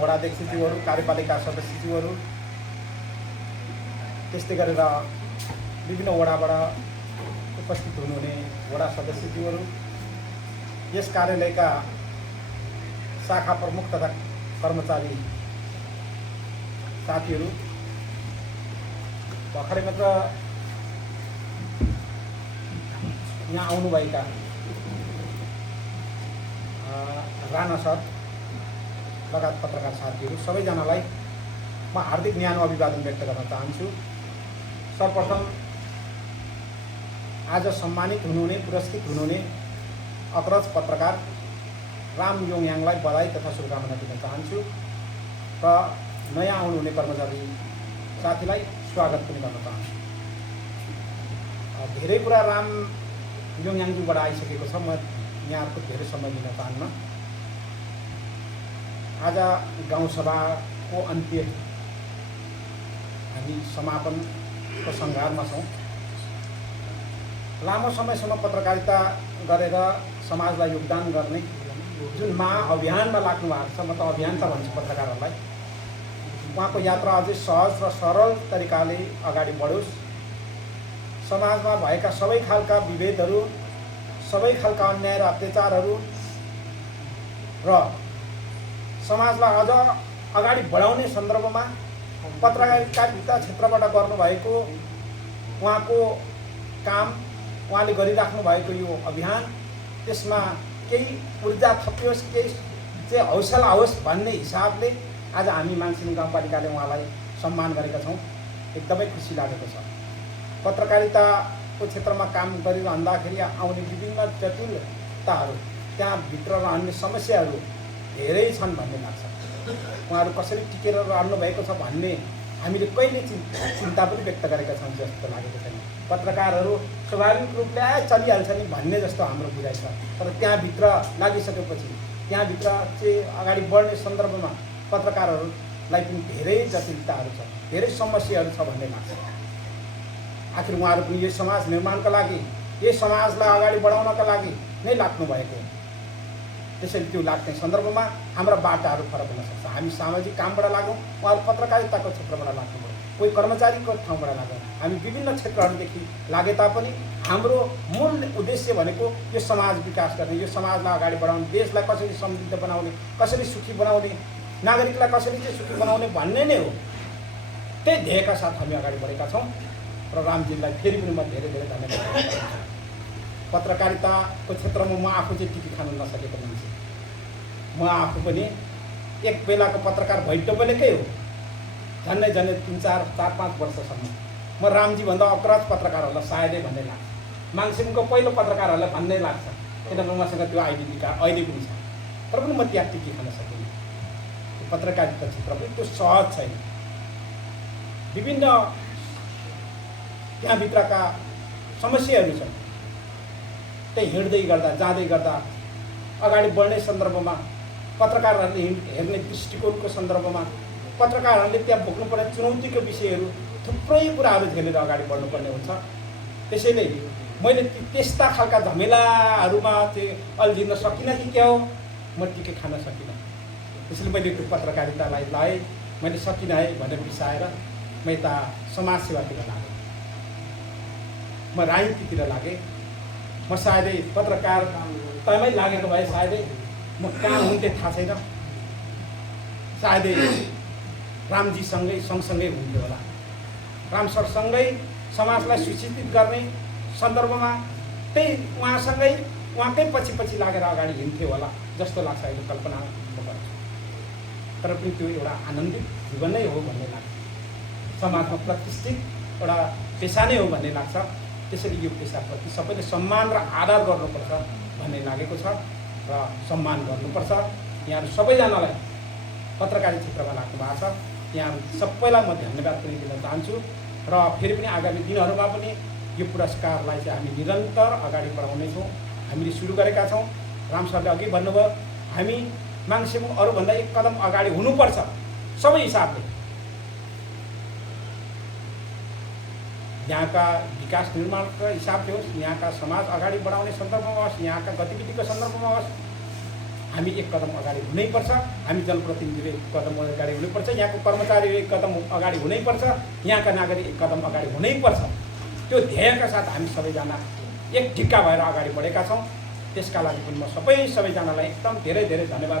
वडाध्यक्ष सचिवहरू, कार्यपालिका सदस्य सचिवहरू, त्यस्तै गरेर विभिन्न वडाबाट उपस्थित हुनुहुने वडा सदस्य सचिवहरू, यस कार्यालयका शाखा प्रमुख तथा कर्मचारी साथीहरू, भर्खरै मात्र यहाँ आउनुभएका राणा सर लगायत पत्रकार साथीहरू सबैजनालाई म हार्दिक न्यानो अभिवादन व्यक्त गर्न चाहन्छु। सर्वप्रथम आज सम्मानित हुनुहुने, पुरस्कृत हुनुहुने अग्रज पत्रकार राम योङयाङलाई बधाई तथा शुभकामना दिन चाहन्छु र नयाँ आउनुहुने कर्मचारी साथीलाई स्वागत पनि गर्न चाहन्छु। धेरै कुरा राम योङयाङजीबाट आइसकेको छ, म यहाँहरूको धेरै समय लिन चाहन्न। आज गाउँसभाको अन्त्य, हामी समापनको सङ्घारमा छौँ। लामो समयसम्म पत्रकारिता गरेर समाजलाई योगदान गर्ने जुन महाअभियानमा लाग्नु भएको छ, म त अभियान त भन्छु पत्रकारहरूलाई, उहाँको यात्रा अझै सहज र सरल तरिकाले अगाडि बढोस्। समाजमा भएका सबै खालका विभेदहरू, सबै खालका अन्याय र अत्याचारहरू र समाजलाई अझ अगाडि बढाउने सन्दर्भमा पत्रकारिता क्षेत्रबाट गर्नुभएको उहाँको काम, उहाँले गरिराख्नु भएको यो अभियान, त्यसमा केही ऊर्जा थपियोस्, केही चाहिँ हौसला होस् भन्ने हिसाबले आज हामी माङसिङ गाउँपालिकाले उहाँलाई सम्मान गरेका छौँ। एकदमै खुसी लागेको छ। पत्रकारिताको क्षेत्रमा काम गरिरहँदाखेरि आउने विभिन्न जटिलताहरू, त्यहाँभित्र रहने समस्याहरू धेरै छन् भन्ने लाग्छ। उहाँहरू कसरी टिकेर रहनु भएको छ भन्ने हामीले कहिले चिन्ता पनि व्यक्त गरेका छौँ जस्तो लागेको छैन। पत्रकारहरू स्वाभाविक रूपले चलिहाल्छ नि भन्ने जस्तो हाम्रो बुझाइ छ। तर त्यहाँभित्र लागिसकेपछि त्यहाँभित्र चाहिँ अगाडि बढ्ने सन्दर्भमा पत्रकारहरूलाई पनि धेरै जटिलताहरू छ, धेरै समस्याहरू छ भन्ने लाग्छ। आखिर उहाँहरू पनि यो समाज निर्माणका लागि, यस समाजलाई अगाडि बढाउनका लागि नै लाग्नु भएको। त्यसैले त्यो लाग्ने सन्दर्भमा हाम्रा बाटाहरू फरक हुन सक्छ। हामी सामाजिक कामबाट लागौँ, उहाँहरू पत्रकारिताको क्षेत्रबाट लाग्नुभयो, कोही कर्मचारीको ठाउँबाट लागौँ, हामी विभिन्न क्षेत्रहरूदेखि लागे तापनि हाम्रो मूल उद्देश्य भनेको यो समाज विकास गर्ने, यो समाजलाई अगाडि बढाउने, देशलाई कसरी समृद्ध बनाउने, कसरी सुखी बनाउने, नागरिकलाई कसरी चाहिँ सुखी बनाउने भन्ने नै हो। त्यही ध्येयका साथ हामी अगाडि बढेका छौँ र रामजीलाई फेरि पनि म धेरै धेरै धन्यवाद। पत्रकारिताको क्षेत्रमा म आफू चाहिँ टिकी खान नसकेको मान्छे, म आफू पनि एक बेलाको पत्रकार भइटोबलेकै हो। झन्डै 3-4-5 वर्षसम्म म रामजीभन्दा अग्रज पत्रकारहरूलाई सायदै भन्ने लाग्छ, माङसिङको पहिलो पत्रकारहरूलाई भन्ने लाग्छ, किनभने मसँग त्यो आइडेन्टिटी कार्ड अहिले पनि छ। तर पनि म त्यहाँ टिकी खान सकिनँ। पत्रकारिता क्षेत्र पनि त्यो सहज छैन। विभिन्न त्यहाँभित्रका समस्याहरू छन्। त्यही हिँड्दै गर्दा, जाँदै गर्दा, अगाडि बढ्ने सन्दर्भमा, पत्रकारहरूले हेर्ने दृष्टिकोणको सन्दर्भमा, पत्रकारहरूले त्यहाँ भोग्नुपर्ने चुनौतीको विषयहरू, थुप्रै कुराहरू झेलेर अगाडि बढ्नुपर्ने हुन्छ। त्यसैले मैले त्यस्ता खालका झमेलाहरूमा चाहिँ अल्झिन सकिनँ कि क्या हो, म टिके खान सकिनँ। त्यसैले मैले त्यो पत्रकारितालाई लाएँ, मैले सकिनँ है भनेर बिसाएर म यता समाजसेवातिर लागेँ, म राजनीतितिर लागेँ। म सायदै पत्रकारितामै लागेको भए सायदै म कहाँ हुन्थेँ थाहा छैन, सायदै रामजीसँगै सँगसँगै हुन्थ्यो होला। राम सरसँगै समाजलाई सुशिक्षित गर्ने सन्दर्भमा त्यही उहाँसँगै, उहाँकै पछि पछि लागेर अगाडि हिँड्थ्यो होला जस्तो लाग्छ अहिले कल्पना गर्छु। तर पनि त्यो एउटा आनन्दित जीवन नै हो भन्ने लाग्छ, समाजमा प्रतिष्ठित एउटा पेसा नै हो भन्ने लाग्छ। त्यसैले यो पेसाप्रति सबैले सम्मान र आदर गर्नुपर्छ भन्ने लागेको छ र सम्मान गर्नुपर्छ। यहाँहरू सबैजनालाई पत्रकारी क्षेत्रमा लाग्नु भएको छ, यहाँहरू सबैलाई म धन्यवाद पनि दिन चाहन्छु र फेरि पनि आगामी दिनहरूमा पनि यो पुरस्कारलाई चाहिँ हामी निरन्तर अगाडि बढाउनेछौँ। हामीले सुरु गरेका छौँ। राम सरले अघि भन्नुभयो, हामी मान्छे अरूभन्दा एक कदम अगाडि हुनुपर्छ सबै हिसाबले। यहाँका विकास निर्माणका हिसाबले होस्, यहाँका समाज अगाडि बढाउने सन्दर्भमा होस्, यहाँका गतिविधिको सन्दर्भमा होस्, हामी एक कदम अगाडि हुनैपर्छ, हामी जनप्रतिनिधिले एक कदम अगाडि हुनैपर्छ, यहाँको कर्मचारी एक कदम अगाडि हुनैपर्छ, यहाँका नागरिक एक कदम अगाडि हुनैपर्छ। त्यो ध्येयका साथ हामी सबैजना एक ढिक्का भएर अगाडि बढेका छौँ। त्यसका लागि पनि म सबैजनालाई एकदम धेरै धेरै धन्यवाद